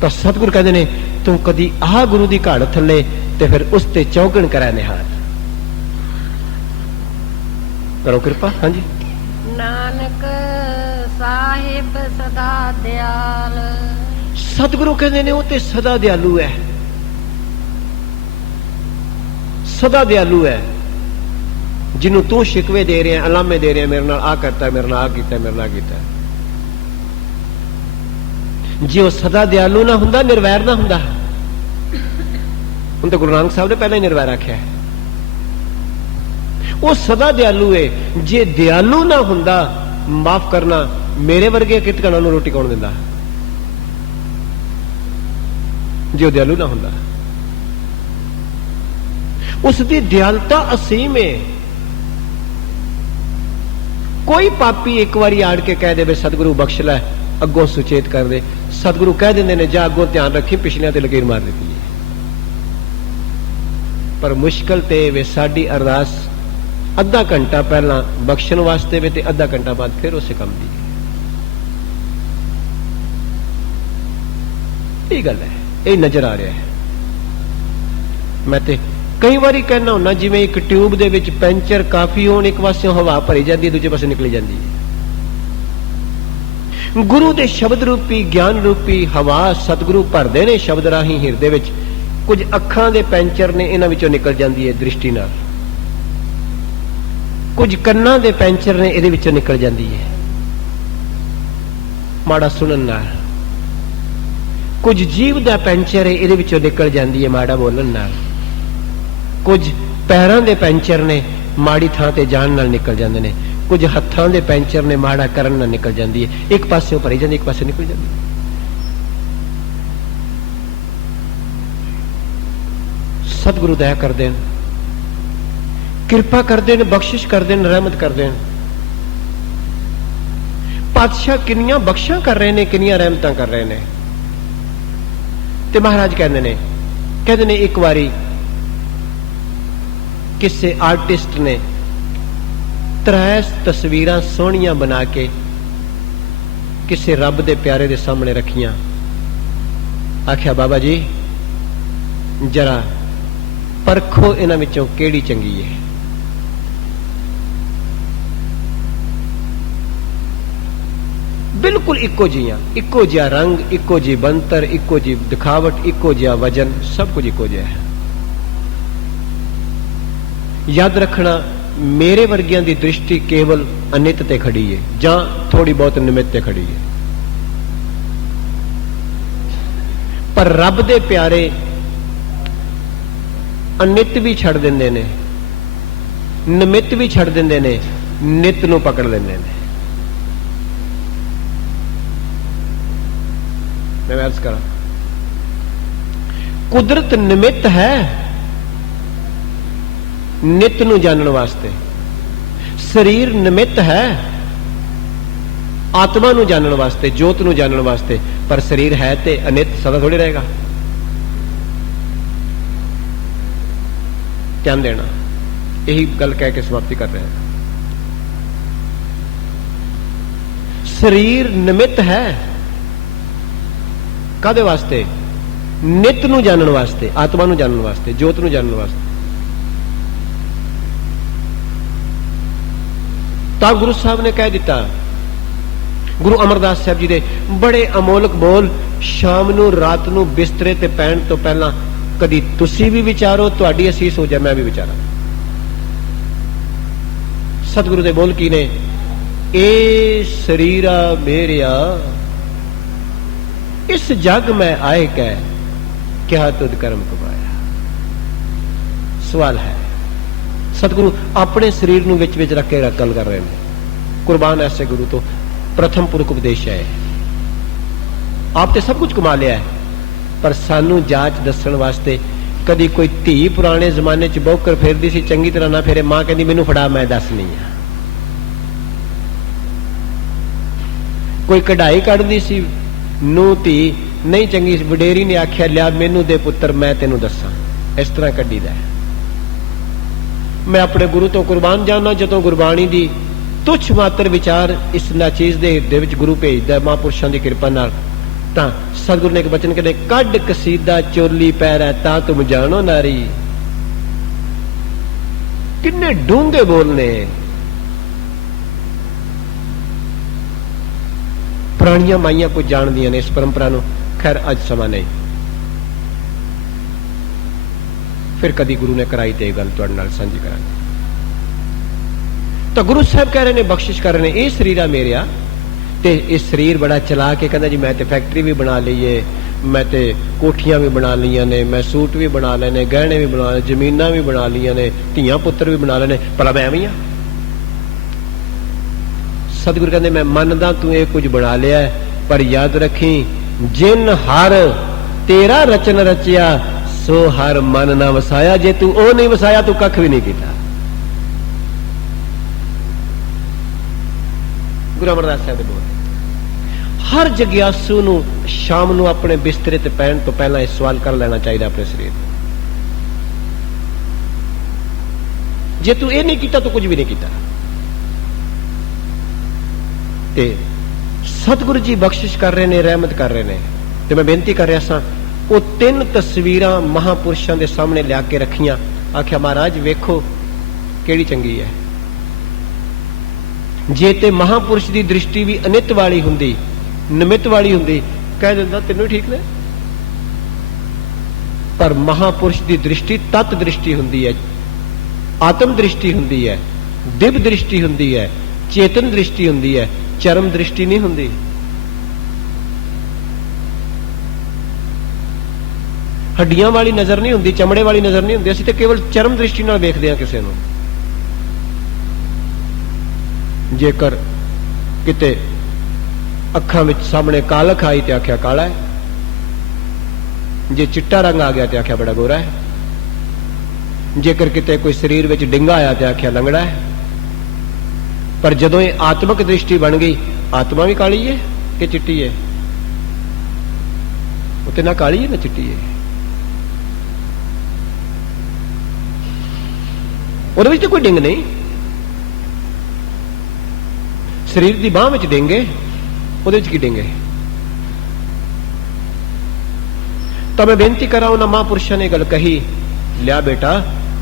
तो सतगुरु कहते ने तू कदी आ गुरु दी घाड़ थले ते फिर उस ते चौगण करै निहाल। करो कृपा। हाँ जी। नानक साहिब सदा दयाल। सतगुरु कहते ने वो ते सदा दयालु है, सदा दयालु है। जिन्हों तू शिकवे दे रहे हैं, अलामे दे रहे हैं, मेरे नाल आ करता है, मेरे नाल आ कीता, मेरे नाल कीता। जे वो सदा दयालु ना हुंदा, निर्वैर ना हुंदा। उन तो गुरु नानक साहब ने पहले ही निर्वैर आख्या है। वो सदा दयालु है। जे दयालु ना हुंदा, माफ करना मेरे वर्गे कितकणा नूं रोटी कौन दिंदा? जे दयालु ना हुंदा। उसकी दयालता असीम है। कोई पापी एक बारी आड़ के कह दे सतगुरु बख्श लै, अगों सुचेत कर दे, सतगुरु कह देंगे ने जा अगों ध्यान रखी, पिछलियां ते लकीर मार देती है। पर मुश्किल ते वे साडी अरदास अद्धा घंटा पहला बख्शण वास्ते वे ते अद्धा घंटा बाद फिर उस काम दी। ये गल है, ये नजर आ रहा है। मैं ते कई बारी कहना हुन्ना जिवें एक ट्यूब दे विच पैंचर काफी होण, एक पासों हवा भरी जाती है, दूजे पासे निकली जाती है। गुरु दे शब्द रूपी ज्ञान रूपी हवा सतगुरु भरदे ने शब्द राही हिरदे विच। कुछ अखां दे पैंचर ने इन्हां विचों निकल जाती है दृष्टि नाल, कुछ कन्नां दे पैंचर ने इहदे विचों निकल जाती है माड़ा सुनन नाल, कुछ जीव दा पैंचर है इहदे विचों निकल जाती है माड़ा बोलन नाल, कुछ पैरां दे पैंचर ने माड़ी थां ते जाण नाल निकल जांदे ने, कुछ हत्थां दे पैंचर ने माड़ा करन नाल निकल जाती है। एक पासों भरी जाती, एक पासे निकल जाती है। सतगुरु दया कर देन, कृपा कर देन, बख्शिश कर देन, रहमत कर देन। पातशाह किनियां बख्शा कर रहे ने, किनियां रहमतां कर रहे ने। ते महाराज कहते ने एक बारी किसी आर्टिस्ट ने 3 तस्वीरां सोहनियां बना के किसी रब दे प्यारे दे सामने रखियां। आख्या बाबा जी जरा परखो इन्हां विचों केड़ी चंगी है। बिल्कुल इको जिया, इको जिहा रंग, इको जी बनतर, इको जी दिखावट, इको जिहा वजन, सब कुछ इको जिहा है। याद रखना, मेरे वर्गियां दी दृष्टि केवल अनित ते खड़ी है जां थोड़ी बहुत निमित ते खड़ी है, पर रब दे प्यारे अनित भी छड़ देंदे ने, निमित भी छड़ देंदे ने, नित नूं पकड़ लेंदे ने। मैं अर्ज करा, कुदरत निमित है नित नूं जानन वास्ते, शरीर निमित है आत्मा नूं जानन वास्ते, जोत नूं जानन वास्ते, पर शरीर है ते अनित सदा थोड़ी रहेगा। ध्यान देना, यही गल कह के समाप्ति कर रहे हैं। शरीर निमित है कादे वास्ते? नित नूं जानन वास्ते, आत्मा नूं जानन वास्ते, जोत नूं जानन वास्ते। तब गुरु साहब ने कह दिता, गुरु अमरदास साहब जी दे बड़े अमोलक बोल, शाम नूं रात नूं बिस्तरे ते पैण तो पहला कदी तुसी भी विचारो, तुहाडी असीस हो जाए, मैं भी विचारा। सतगुरु दे बोल की ने, ए शरीरा मेरिया इस जग में आए कह क्या तुद कर्म कमाया। सवाल है, सतगुरु अपने शरीर नूं विच विच रख के गल कर रहे हैं। कुर्बान ऐसे गुरु तो प्रथम पुरख उपदेश है। आप तो सब कुछ कमा लिया है, पर सानू जांच दसण वास्ते कदी कोई धी पुराने जमाने च बौकर फेरदी सी, चंगी तरह ना फेरे, मां कहती मैनू फड़ा मैं दसनी है। कोई कढ़ाई कढ़दी सी, नूं धी नहीं चंगी, वडेरी ने आख्या लिया मैनू दे पुत्र मैं तेनू दसा। इस तरह कढ़ीदा है। मैं अपने गुरु तो कुर्बान जाना, जदों गुरबाणी दी तुच्छ मात्र विचार इस नाचीज दे हिरदे विच गुरु भेजदा महापुरुषां दी कृपा नाल, तां सतगुरु ने एक वचन कहते, कड कसीदा चोली पैरा ता तुम जानो नारी। किन्ने डूंगे बोलने। पुरानियां माइयां कुछ जानदियां ने इस परंपरा नूं, खैर अज समा नहीं। फिर कदी गुरु ने कराई ते गल तुहाडे नाल सांझी करांगे। तो गुरु साहब कह रहे ने, बख्शिश कर रहे ने, ये शरीरा मेरिया ते इस शरीर बड़ा चला के कहता जी मैं ते फैक्ट्री भी बना ली है, मैं ते कोठियां भी बना लिया ने, मैं सूट भी बना लेने, गहने भी बना ले, जमीनां भी बना लिया ने, धियां पुत्र भी बना लेने, भला मैं एवं ही हां? सतगुरु कहते मैं मनदा तू ये कुछ बना लिया है, पर याद रखी जिन हर तेरा रचन रचिया सो हर मन ना वसाया। जे तू ओ नहीं वसाया तू कख भी नहीं किया। गुरु अमरदास साहब बोल, हर जग्यासू नूं शाम नूं अपने बिस्तरे ते पैण तो पहला इस सवाल कर लेना चाहिए अपने शरीर। जे तू ये नहीं किया तो कुछ भी नहीं किया। ते सतगुरु जी बख्शिश कर रहे ने, रहमत कर रहे ने, ते मैं बेनती कर रहा सा, वो 3 तस्वीरां महापुरुषों के सामने लिया के रखियां, आख्या महाराज वेखो केड़ी चंगी है। जे ते महापुरुष की दृष्टि भी अनित वाली हुंदी, निमित वाली हुंदी, कह दिंदा तेनू ठीक ने। पर महापुरुष की दृष्टि तत् दृष्टि हुंदी है, आत्म दृष्टि हुंदी है, दिव्य दृष्टि हुंदी है, चेतन दृष्टि हुंदी है, चरम दृष्टि नहीं हुंदी। हड्डियां वाली नजर नहीं हुंदी, चमड़े वाली नजर नहीं हुंदी। असीं ते केवल चरम दृष्टि नाल वेखदे हां किसे नूं। जेकर किते अखां विच सामने कालख आई ते आख्या काला है, जे चिट्टा रंग आ गया ते आख्या बड़ा गोरा है, जेकर किते कोई शरीर विच डिंगा आया ते आख्या लंगड़ा है। पर जदों ये आत्मक दृष्टि बन गई, आत्मा भी काली है कि चिट्टी है? वो तो ना काली है ना चिट्टी है। ਉਹਦੇ ਵਿੱਚ कोई डिंग नहीं। शरीर की बांह में डिंगे, ਉਹਦੇ ਵਿੱਚ की डिंग है? तो मैं बेनती करा, उन्होंने महापुरुषों ने गल कही, लिया बेटा,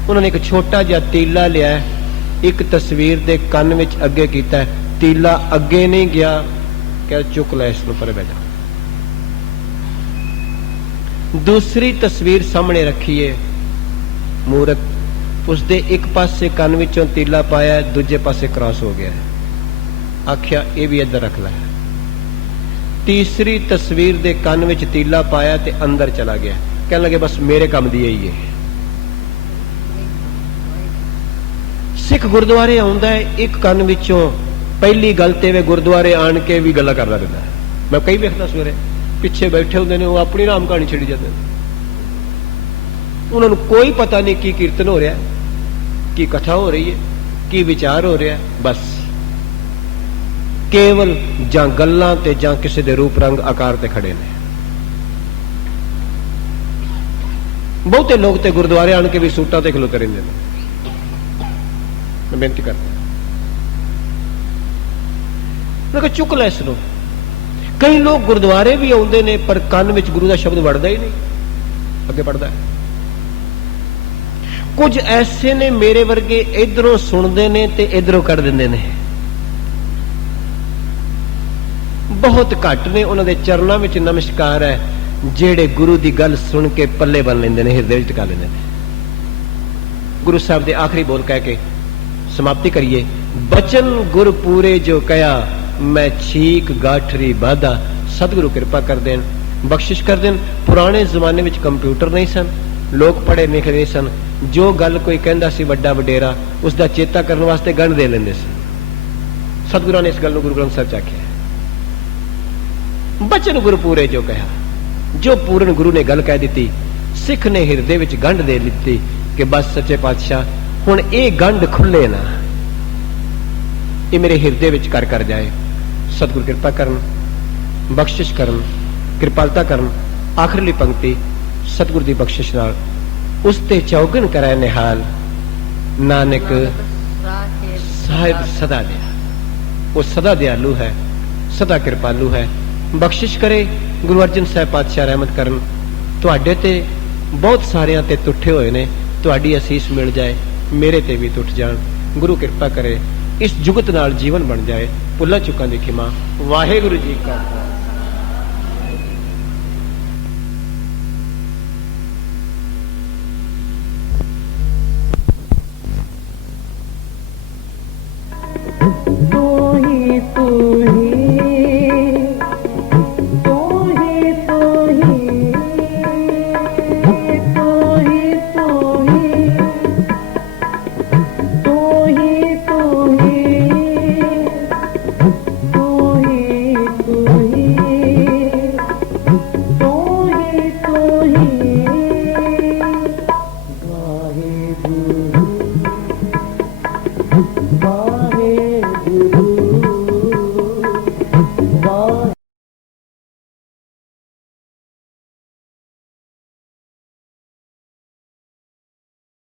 उन्होंने एक छोटा जिहा तीला लिया, एक तस्वीर दे कन विच अगे कीता, तीला अगे नहीं गया कह चुक लै इसनूं परे बह जा। दूसरी तस्वीर सामने रखी है, मूर्त उसदे एक पासे कन विचों तीला पाया, दूजे पासे क्रॉस हो गया। आख्या ये भी इधर रख लै। तीसरी तस्वीर दे कन विच तीला पाया ते अंदर चला गया। कहने लगे बस मेरे काम दी यही है। सिख गुरुद्वारे आउंदा है, एक कन विचों पहली गल ते वे गुरुद्वारे आण के भी गल्लां करदा रहिंदा है। मैं कई वेखदा सवेरे पिछे बैठे होंदे ने, वो अपनी राम कहानी छिड़ी जाते हैं। उन्होंने कोई पता नहीं की कीर्तन हो रहा है, की कथा हो रही है, की विचार हो रहा है। बस केवल जां गल्लां ते जां किसी दे रूप रंग आकार ते खड़े ने। बहुते लोग ते गुरुद्वारे आण के भी सूटां ते खलोते रहिंदे ने। मैं बेनती करता, मैं कहा चुक लै इसनूं। कई लोग गुरुद्वारे भी आउंदे ने पर कन विच गुरु दा शब्द वड़दा ही नहीं, अगे पढ़दा है। कुछ ऐसे ने मेरे वर्गे इधरों सुनते ने ते इधरों कढ़ दिंदे ने। बहुत घट ने उन्होंने चरणों में नमस्कार है जेड़े गुरु की गल सुन के पल्ले बन लेंदे ने, हृदय टिका लेंदे ने। गुरु साहब के आखिरी बोल कह के समाप्ति करिए। बचन गुर पूरे जो कया, मैं छीक गाठरी बाधा। सतगुरु कृपा कर देन, बख्शिश कर देन। पुराने जमाने में कंप्यूटर नहीं सन, लोग पढ़े लिखे नहीं सन। जो गल कोई कहंदा सी वड्डा वडेरा, उसका चेता करने वास्ते गण दे लेंदे सी। सतगुरां ने इस गल नूं गुरु ग्रंथ साहिब च आख्या। बचन गुरु पूरे जो कहा, जो पूर्ण गुरु ने गल कह दी, सिख ने हिरदे विच गंढ दे दी कि बस सच्चे पातशाह हुण ये गंढ खुले ना, ये मेरे हिरदे विच कर कर जाए। सतगुरु कृपा करन, बख्शिश करन, कृपालता करन। आखिरली पंक्ति सतगुरु की बख्शिश नाल उसते चौगन कराए निहाल, नानक साहिब सदा दया। वो सदा दयालु है, सदा कृपालु है। बख्शिश करे गुरु अर्जन साहब पातशाह रहमत करन। तुहाडे ते बहुत सारियां ते तुठे होए ने, तुहाडी असीस मिल जाए, मेरे ते भी तुठ जान। गुरु कृपा करे इस जुगत नाल जीवन बन जाए। भुल्लां चुकां दी खिमा। वाहिगुरू जी का Bye.